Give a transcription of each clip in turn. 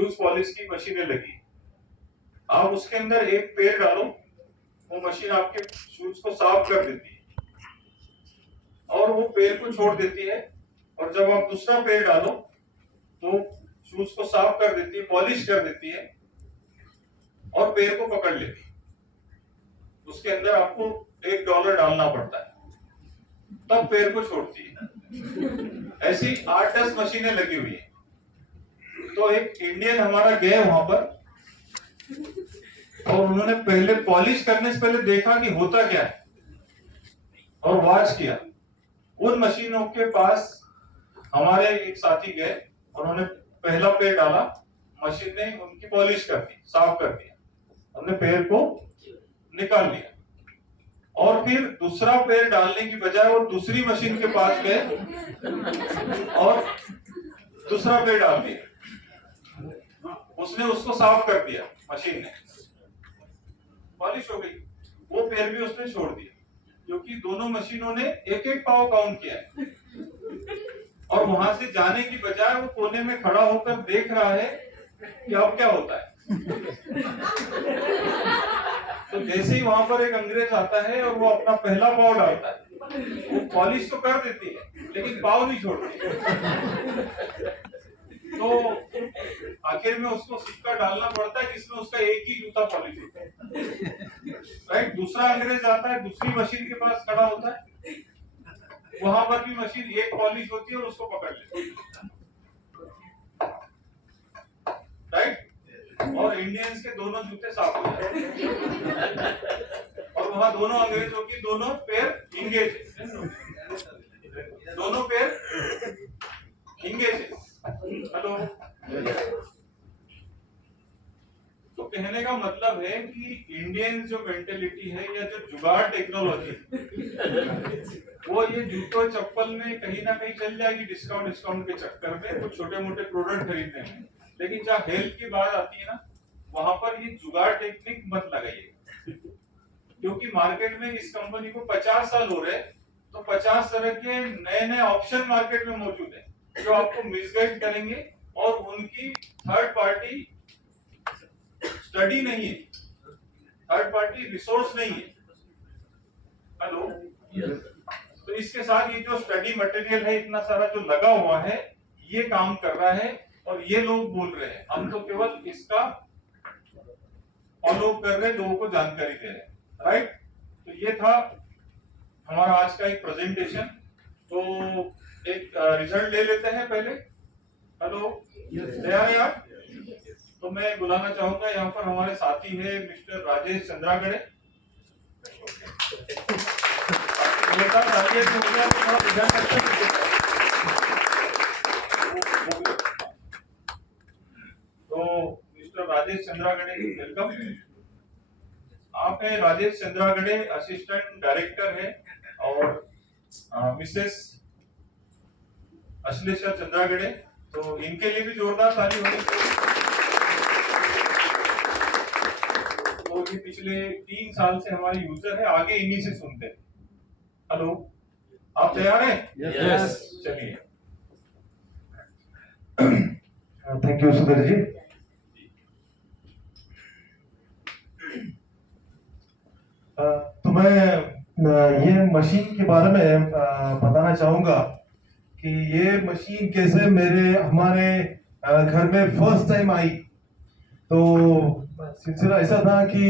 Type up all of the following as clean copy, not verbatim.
Shoes polish की मशीनें लगी। आप उसके अंदर एक पैर डालो, वो मशीन आपके शूज को साफ कर देती है और वो पैर को छोड़ देती है, और जब आप दूसरा पैर डालो तो शूज को साफ कर देती है, पॉलिश कर देती है और पैर को पकड़ लेती है। उसके अंदर आपको $1 डालना पड़ता है, तब पैर को छोड़ती है। ऐसी 8-10 मशीनें लगी हुई है। तो एक इंडियन हमारा गया वहां पर और उन्होंने पहले पॉलिश करने से पहले देखा कि होता क्या है और वॉच किया। उन मशीनों के पास हमारे एक साथी गए, उन्होंने पहला पैर डाला, मशीन ने उनकी पॉलिश कर दी, साफ कर दिया, हमने पैर को निकाल लिया और फिर दूसरा पैर डालने की बजाय वो दूसरी मशीन के पास गए और दूसरा पैर डाल दिया। उसने उसको साफ कर दिया, मशीन ने पॉलिश हो गई। वो पैर भी उसने छोड़ दिया क्योंकि दोनों मशीनों ने एक एक पाव काउंट किया है। और वहां से जाने की बजाय वो कोने में खड़ा होकर देख रहा है कि अब क्या होता है। तो जैसे ही वहां पर एक अंग्रेज आता है और वो अपना पहला पाव डालता है, वो पॉलिश तो कर देती है लेकिन पाव नहीं छोड़ती। तो आखिर में उसको सिक्का डालना पड़ता है जिसमें उसका एक ही जूता पॉलिश होता है, राइट। दूसरा अंग्रेज आता है, दूसरी मशीन के पास खड़ा होता है, वहां पर भी मशीन एक पॉलिश होती है और उसको पकड़ लेती है, राइट। और इंडियंस के दोनों जूते साफ हो जाते हैं और वहां दोनों अंग्रेजों की दोनों पैर इंगेज है, दोनों पैर इंगेज है। हेलो। तो कहने का मतलब है कि इंडियन जो मेंटेलिटी है या जो जुगाड़ टेक्नोलॉजी, वो ये जूतों चप्पल में कहीं ना कहीं चल जाएगी डिस्काउंट के चक्कर में, कुछ छोटे मोटे प्रोडक्ट खरीदने में। लेकिन जहाँ हेल्थ की बात आती है ना, वहां पर ये जुगाड़ टेक्निक मत लगाइए, क्योंकि मार्केट में इस कंपनी को 50 साल हो रहे, तो 50 तरह के नए नए ऑप्शन मार्केट में मौजूद है जो आपको मिसगाइड करेंगे और उनकी थर्ड पार्टी स्टडी नहीं है, थर्ड पार्टी रिसोर्स नहीं है। हेलो। तो इसके साथ ये जो स्टडी मटेरियल है इतना सारा जो लगा हुआ है, ये काम कर रहा है और ये लोग बोल रहे हैं, हम तो केवल इसका फॉलो कर रहे, लोगों को जानकारी दे रहे हैं, राइट। तो ये था हमारा आज का एक प्रेजेंटेशन। तो एक रिजल्ट ले लेते हैं पहले। हेलो, तैयार है आप? तो मैं बुलाना चाहूंगा, यहाँ पर हमारे साथी है मिस्टर राजेश चंद्रागड़े। तो मिस्टर राजेश चंद्रागड़े, वेलकम। आप है राजेश चंद्रागड़े, असिस्टेंट डायरेक्टर है, और मिसेस अश्लेषा चंद्रागड़े। तो इनके लिए भी जोरदार ताली होनी चाहिए। तो ये पिछले 3 साल से हमारे यूजर है, आगे इन्हीं से सुनते हैं। हेलो, आप तैयार हैं? यस। चलिए। Thank you Sudhir ji. तो मैं ये मशीन के बारे में बताना चाहूंगा कि ये मशीन कैसे हमारे घर में फर्स्ट टाइम आई। तो सिलसिला ऐसा था कि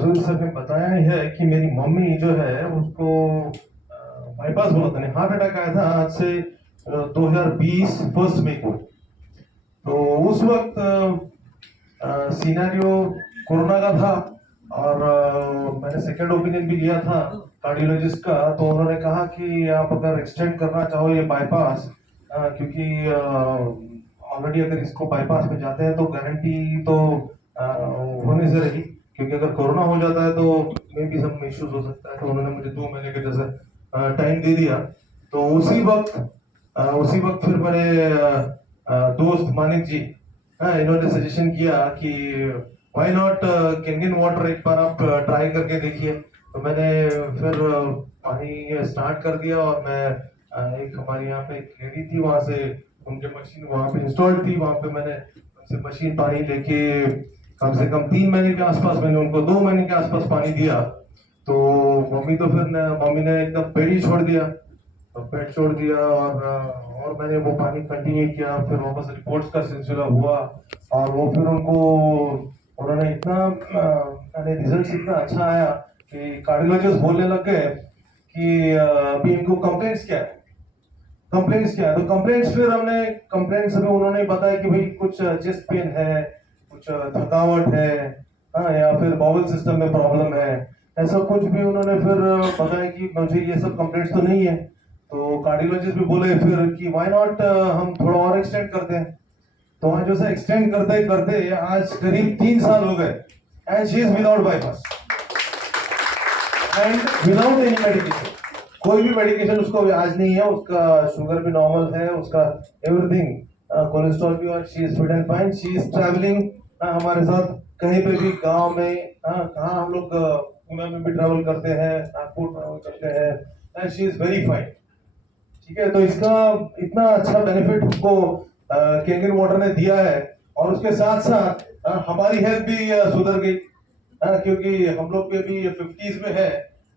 सुधीर सर ने बताया ही है कि मेरी मम्मी जो है उसको बाईपास बोला था, हार्ट अटैक आया था आज से 2020 1 मई को। तो उस वक्त सिनेरियो कोरोना का था और मैंने सेकंड ओपिनियन भी लिया था कार्डियोलॉजिस्ट का। तो उन्होंने कहा कि आप अगर एक्सटेंड करना चाहो ये बाईपास, क्योंकि ऑलरेडी अगर इसको बाईपास में जाते हैं तो गारंटी तो होने से रही, क्योंकि अगर कोरोना हो जाता है तो मे भी सब इश्यूज हो सकता है। तो उन्होंने मुझे 2 महीने के जैसे टाइम दे दिया। तो उसी वक्त फिर मेरे दोस्त मानिक जी, इन्होंने सजेशन किया कि व्हाई नॉट कैंडियन वाटर एक बार आप ट्राई करके देखिए। तो मैंने फिर पानी स्टार्ट कर दिया और मैं एक हमारे यहाँ पे एक लेडी थी, वहां से उनके मशीन वहां पे इंस्टॉल थी, वहां पे मैंने से मशीन पानी लेके कम से कम 3 महीने के आसपास, मैंने उनको 2 महीने के आसपास पानी दिया। तो मम्मी ने एकदम पेड़ ही छोड़ दिया, तो पेड़ छोड़ दिया। और मैंने वो पानी कंटिन्यू किया। फिर वापस रिपोर्ट्स का सिलसिला हुआ, और वो फिर उन्होंने इतना रिजल्ट इतना अच्छा आया कि कार्डियोलॉजिस्ट बोलने लग गए कि अभी इनको कंप्लेंट्स क्या है, कंप्लेंट्स क्या है। तो कंप्लेंट्स फिर हमने कंप्लेंट्स में उन्होंने बताया कि भाई कुछ चेस्ट पेन है, कुछ थकावट है, हाँ, या फिर बाउल सिस्टम में प्रॉब्लम है, ऐसा कुछ भी उन्होंने फिर बताया कि मुझे ये सब कंप्लेंट्स तो नहीं है। तो कार्डियोलॉजिस्ट भी बोले फिर कि व्हाई नॉट हम थोड़ा और एक्सटेंड करते हैं। तो आज जैसे एक्सटेंड करते करते आज करीब 3 साल हो गए, and she is without bypass and without any medication. कोई भी मेडिकेशन उसको आज नहीं है, उसका शुगर भी नॉर्मल है, उसका एवरीथिंग, कोलेस्ट्रॉल भी, और she is fit and fine. She is travelling हमारे साथ कहीं पे भी, गांव में, कहाँ हम लोग पुणे में भी ट्रैवल करते हैं, नागपुर ट्रैवल करते हैं, and she is very fine. ठीक है, तो इसका इतना अच्छा बेनिफिट उसको कैंगन वाटर ने दिया है। और उसके साथ साथ हमारी हेल्थ भी सुधर गई, क्योंकि हम लोग के भी 50s में है,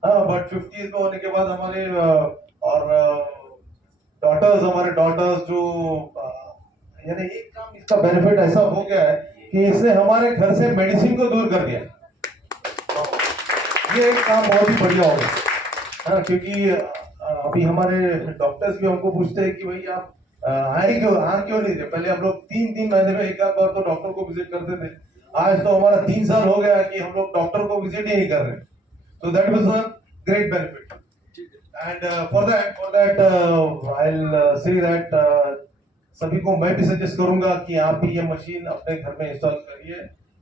बट 50s में होने के बाद हमारे और हमारे डॉटर्स जो यानी एक काम इसका बेनिफिट ऐसा हो गया है कि इसने हमारे घर से मेडिसिन को दूर कर दिया। ये एक काम बहुत ही बढ़िया हो गया, क्योंकि अभी हमारे डॉक्टर्स भी हमको पूछते हैं कि भाई आप आ क्यों नहीं रहे। पहले हम लोग 3 3 महीने में एक आध बार तो डॉक्टर को विजिट करते थे, आज तो हमारा 3 साल हो गया कि हम लोग डॉक्टर को विजिट ही नहीं कर रहे। So that was a great benefit, and for that I'll say that सभी को मैं भी सजेस्ट करूंगा कि आप भी ये मशीन अपने घर में इंस्टॉल करिए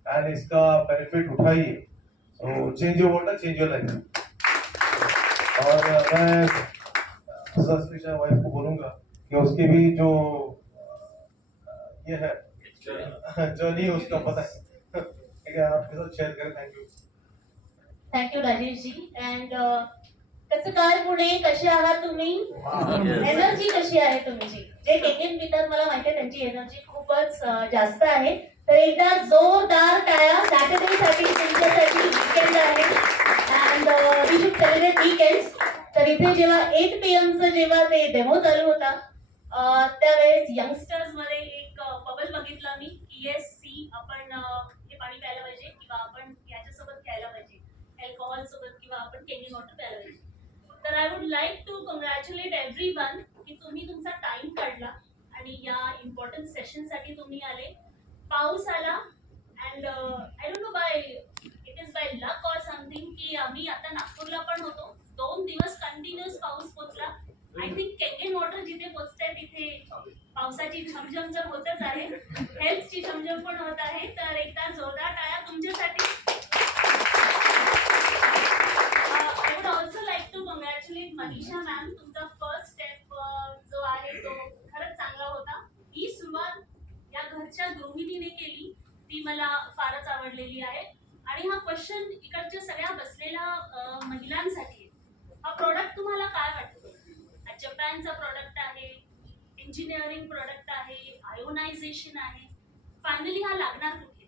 एंड इसका बेनिफिट उठाइए। So change your water, change your life। और मैं सस्पेशल वाइफ को बोलूंगा कि उसके भी जो ये है जर्नी उसका पता है, ठीक है, आपके साथ शेयर करें। Thank you. Thank you Rajeshji. And कसं काय पुणे, कसे आहात तुम्ही? एनर्जी कशी आहे तुमची? जे टेकेन पितात मला माहिती आहे त्यांची एनर्जी खूपच जास्त आहे. तर एकदा जोरदार टाळ्या सॅटर्डेसाठी तुमच्यासाठी वीकेंड आहे and we should celebrate weekends. तर इथे जेव्हा 8 PM चं जेव्हा ते डेमो चालू होता त्यावेळेस यंगस्टर्स मध्ये एक बबल बघितला मी की येस सी आपण हे पाणी प्यायला पाहिजे किंवा आपण याच्यासोबत खेळायला पाहिजे, अल्कोहोल सोबत किंवा आपण केमिकल वॉटर प्यायला पाहिजे. तर I would like to congratulate everyone की तुम्ही तुमचा टाइम काढला आणि या इम्पॉर्टंट सेशन साठी तुम्ही आले. पाऊस आला and I don't know by it is by luck or something की आम्ही आता नागपूरला पण होतो, 2 दिवस कंटिन्युअस पाऊस पोचला. आय थिंक केंगन वॉटर जिथे पोचतंय तिथे पावसाची झमझम तर होतच आहे, हेल्थची झमझम पण होत आहे. तर एकदा जोरदार टाळ्या तुमच्यासाठी. I would also like to congratulate Manisha ma'am. तुमचा फर्स्ट स्टेप जो आहे तो खरंच चांगला होता. ही सुरुवात या घरच्या गृहिणीने केली ती मला फारच आवडलेली आहे. आणि हा क्वेश्चन इकडच्या सगळ्या बसलेल्या महिलांसाठी आहे. हा प्रोडक्ट तुम्हाला काय वाटतो? हा जपानचा प्रोडक्ट आहे, इंजिनिअरिंग प्रोडक्ट आहे, आयोनायझेशन आहे, फायनली हा लागणार कुठे?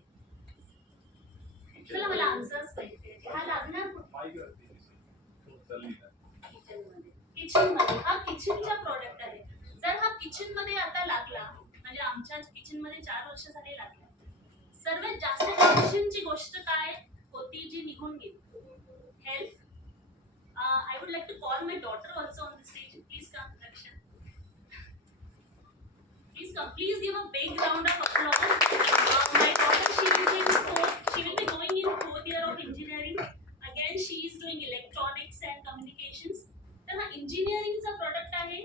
चला मला आन्सर्स पाहिजे. हा लागणार कुठे? किचन मध्ये. हा किचनचा प्रोडक्ट आहे. जर हा किचन मध्ये आता लागला, म्हणजे आमच्या किचन मध्ये 4 वर्ष झाले लागला, सर्वात जास्त टेन्शनची गोष्ट काय होती जी निघून गेली? Health. I would like to call my daughter also on the stage. Please come Raksha. Please come. Please give a big round of applause. My daughter, she will be going in 4th year of engineering. Again, she is doing electronics and communications. तर हा इंजिनिअरिंगचा product आहे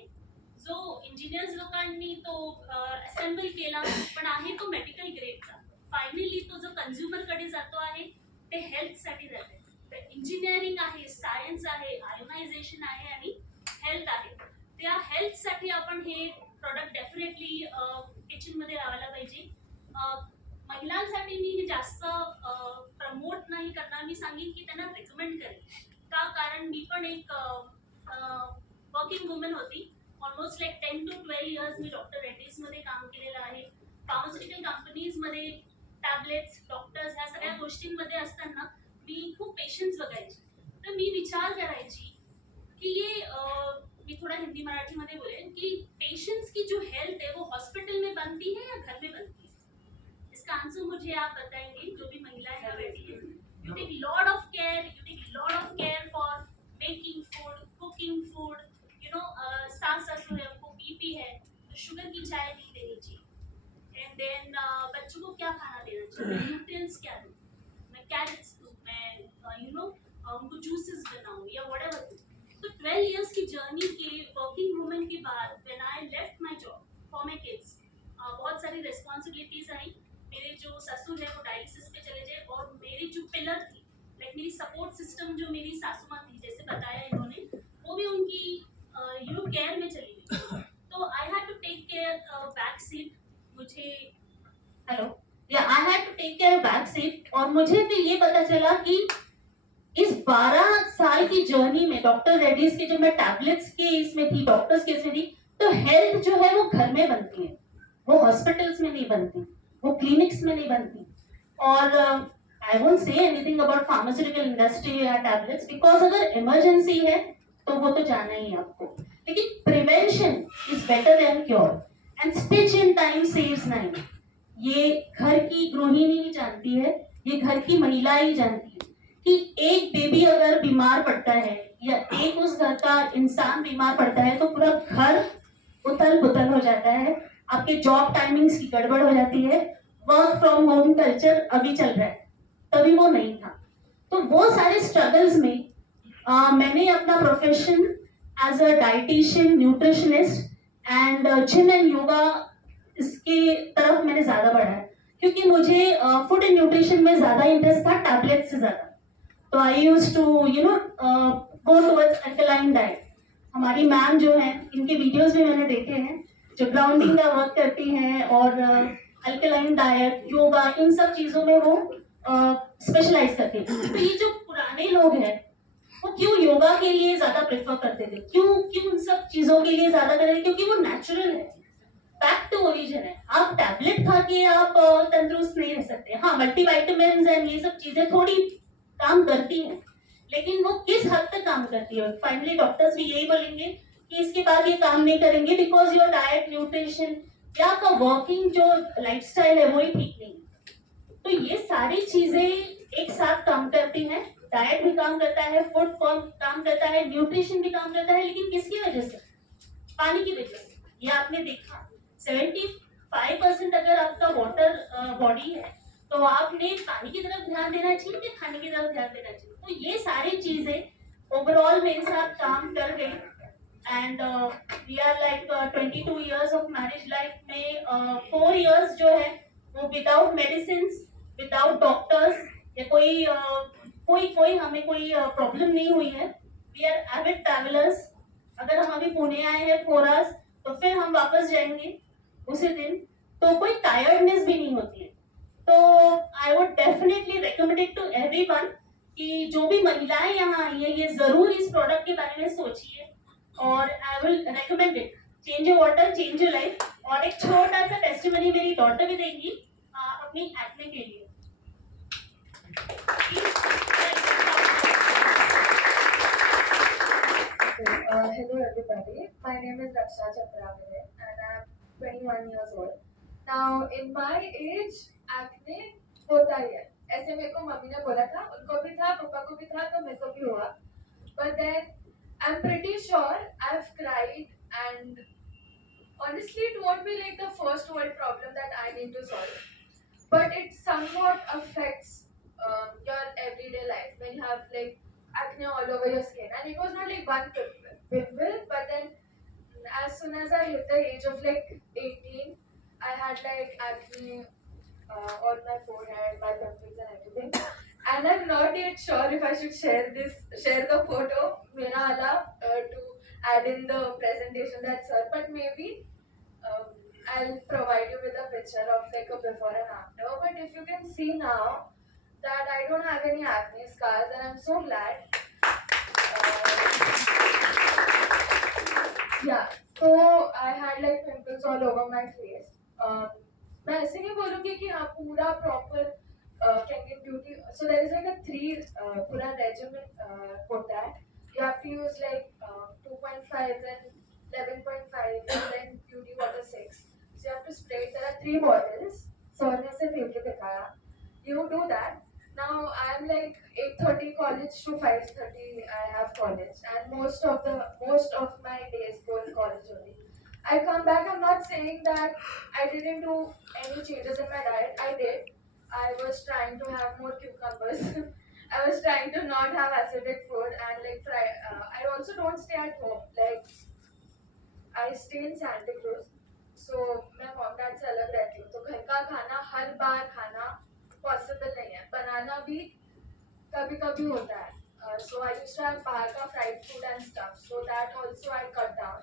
जो engineers लोकांनी तो assemble केला, पण आहे तो मेडिकल ग्रेडचा. फायनली तो जो कन्झ्युमर कडे जातो आहे ते हेल्थ साठी जाते. तर इंजिनिअरिंग आहे, सायन्स आहे, आयोनायझेशन आहे आणि हेल्थ आहे. त्या हेल्थ साठी आपण हे प्रोडक्ट डेफिनेटली किचन मध्ये लावायला पाहिजे. महिलांसाठी मी हे जास्त प्रमोट नाही करणार, मी सांगेन की त्यांना रेकमेंड करेन. का? कारण मी पण एक वर्किंग वुमन होती. Almost like 10 to 12 years me doctor Reddy's मध्ये काम केलेलं आहे. फार्मास्युटिकल कंपनीजमध्ये टॅबलेट्स डॉक्टर्स ह्या सगळ्या गोष्टींमध्ये असताना मी खूप पेशन्स बघायची. तर मी विचार करायची कि ये मैं थोड़ा हिंदी मराठी में बोले कि पेशेंट्स की जो हेल्थ है वो हॉस्पिटल में बनती है या घर में बनती है. इसका आंसर मुझे आप बताएंगे जो भी महिलाएं यहाँ बैठी हैं. You take lot of care for making food, cooking food, you know. सास ससुर है, उनको बीपी है तो शुगर की चाय नहीं देनी चाहिए. एंड देन बच्चों को क्या खाना देना चाहिए, न्यूट्रिएंट्स क्या दूँ, मैं कैरेट्स दूँ, मैं यू नो उनको जूसेस बनाऊँ या व्हाटएवर दूँ. तो 12 years की जर्नी के वर्किंग वुमेन के बाद when I left my job for my kids, बहुत सारी रिस्पॉन्सिबिलिटीज आई. मेरे जो ससुर है वो डायलिसिस पे चले गए और मेरी जो पिलर थी, लाइक मेरी सपोर्ट सिस्टम जो मेरी सासू माँ थी, जैसे बताया इन्होंने, वो भी उनकी केयर में चली गई. तो I had to take care back seat. मुझे हेलो, या I had to take care back seat. और मुझे भी ये पता चला कि इस 12 साल की जर्नी में डॉक्टर रेड्डीज के जो मैं टैबलेट्स के इसमें थी, डॉक्टर्स के इसमें थी, तो हेल्थ जो है वो घर में बनती है, वो हॉस्पिटल्स में नहीं बनती, वो क्लिनिक्स में नहीं बनती. और I won't say anything about pharmaceutical industry या टैबलेट्स, बिकॉज अगर इमरजेंसी है तो वो तो जाना ही है आपको, लेकिन prevention is better than cure. And stitch in time saves nine. ये घर की गृहिणी ही जानती है, ये घर की महिला ही जानती है कि एक बेबी अगर बीमार पड़ता है या एक उस घर का इंसान बीमार पड़ता है तो पूरा घर उथल पुथल हो जाता है. आपके जॉब टाइमिंग्स की गड़बड़ हो जाती है. वर्क फ्रॉम होम कल्चर अभी चल रहा है, तभी वो नहीं था. तो वो सारे स्ट्रगल्स में मैंने अपना profession as a dietitian, nutritionist and gym and yoga, इसके तरफ मैंने ज्यादा बढ़ा है, क्योंकि मुझे फूड एंड न्यूट्रिशन में ज्यादा इंटरेस्ट था टैबलेट से ज्यादा. तो I use to you know go towards alkaline diet. हमारी मैम जो है, इनके वीडियोस भी मैंने देखे हैं, जो ग्राउंडिंग का वर्क करती हैं और अल्कलाइन डाइट, योगा, इन सब चीजों में वो स्पेशलाइज करते हैं. तो ये जो पुराने लोग हैं वो क्यों योगा के लिए ज्यादा प्रेफर करते थे, क्यों इन सब चीजों के लिए ज्यादा करते थे, क्योंकि वो नेचुरल है, बैक टू ओरिजिन है. आप टैबलेट खा के आप तंदुरुस्त नहीं रह सकते. हाँ, मल्टीविटामिन्स एंड ये सब चीजें थोड़ी काम करती है, लेकिन वो किस हद तक काम करती है. फाइनली डॉक्टर्स भी यही बोलेंगे कि इसके बाद ये काम नहीं करेंगे, बिकॉज योर डाइट, न्यूट्रिशन या आपका वर्किंग जो लाइफस्टाइल है वो ही ठीक नहीं है. तो ये सारी चीजें एक साथ काम करती हैं. डाइट भी काम करता है, फूड काम करता है, न्यूट्रिशन भी काम करता है, लेकिन किसकी वजह से? पानी की वजह से. ये आपने देखा 75% अगर आपका वाटर बॉडी है तो आपने पानी की तरफ ध्यान देना चाहिए कि खाने की तरफ ध्यान देना चाहिए. तो ये सारी चीजें ओवरऑल मेरे साथ काम कर गई. And we are like 22 years of marriage life में 4 years जो है वो विदाउट मेडिसिन, विदाउट डॉक्टर्स या कोई हमें कोई प्रॉब्लम नहीं हुई है. We are avid travellers. अगर हम अभी पुणे आए हैं 4 hours तो फिर हम वापस जाएंगे उसी दिन, तो कोई टायर्डनेस भी नहीं होती है. तो I would definitely recommend it to everyone कि जो भी महिलाएं यहाँ आई है ये जरूर इस प्रोडक्ट के बारे में सोचिए. और I will recommend it. Change your water, change your life. और एक छोटा सा टेस्टिमनी मेरी डॉटर भी देंगी अपनी एक्ने के लिए. Hello everybody, my name is Raksha Chakravarti and I am 21 years old. Now in my age acne होता ही है. ऐसे मेरे को मम्मी ने बोला था, उनको भी था, पापा को भी था, तो मेरे को भी हुआ. But then I'm pretty sure I've cried and honestly it won't be like the first world problem that I need to solve. But it somewhat affects your everyday life when you have like acne all over your skin. And it was not like one pimple, but then as soon as I hit the age of like 18, I had like acne on my forehead, my temples and everything. And I'm not yet sure if I should share the photo, mera wala, to add in the presentation that's sir. But maybe I'll provide you with a picture of like a before and after. But if you can see now that I don't have any acne scars, and I'm so glad. Yeah, so I had like pimples all over my face. मैं ऐसे नहीं बोलूँगी कि हाँ पूरा proper Kangen beauty so there is like a 3 पूरा regiment होता है you have to use like 2.5 then 11.5 and then beauty water 6 so you have to spray it. There are 3 bottles so ने से फेंक के दिखाया you do that now I am like 8:30 college to 5:30 I have college and most of my days go in college only. I come back, I'm not saying that I didn't do any changes in my diet. I did. I was trying to have more cucumbers. I was trying to not have acidic food and like fry. I also don't stay at home. Like I stay in Santa Cruz. So मैं mom dad से अलग रहती हूँ तो घर का खाना हर बार खाना possible नहीं है बनाना भी कभी कभी होता है so I used to have बाहर का fried food and stuff so that also I cut down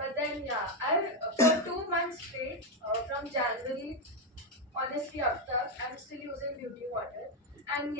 but then yeah I for 2 months straight from January honestly up to I'm still using beauty water and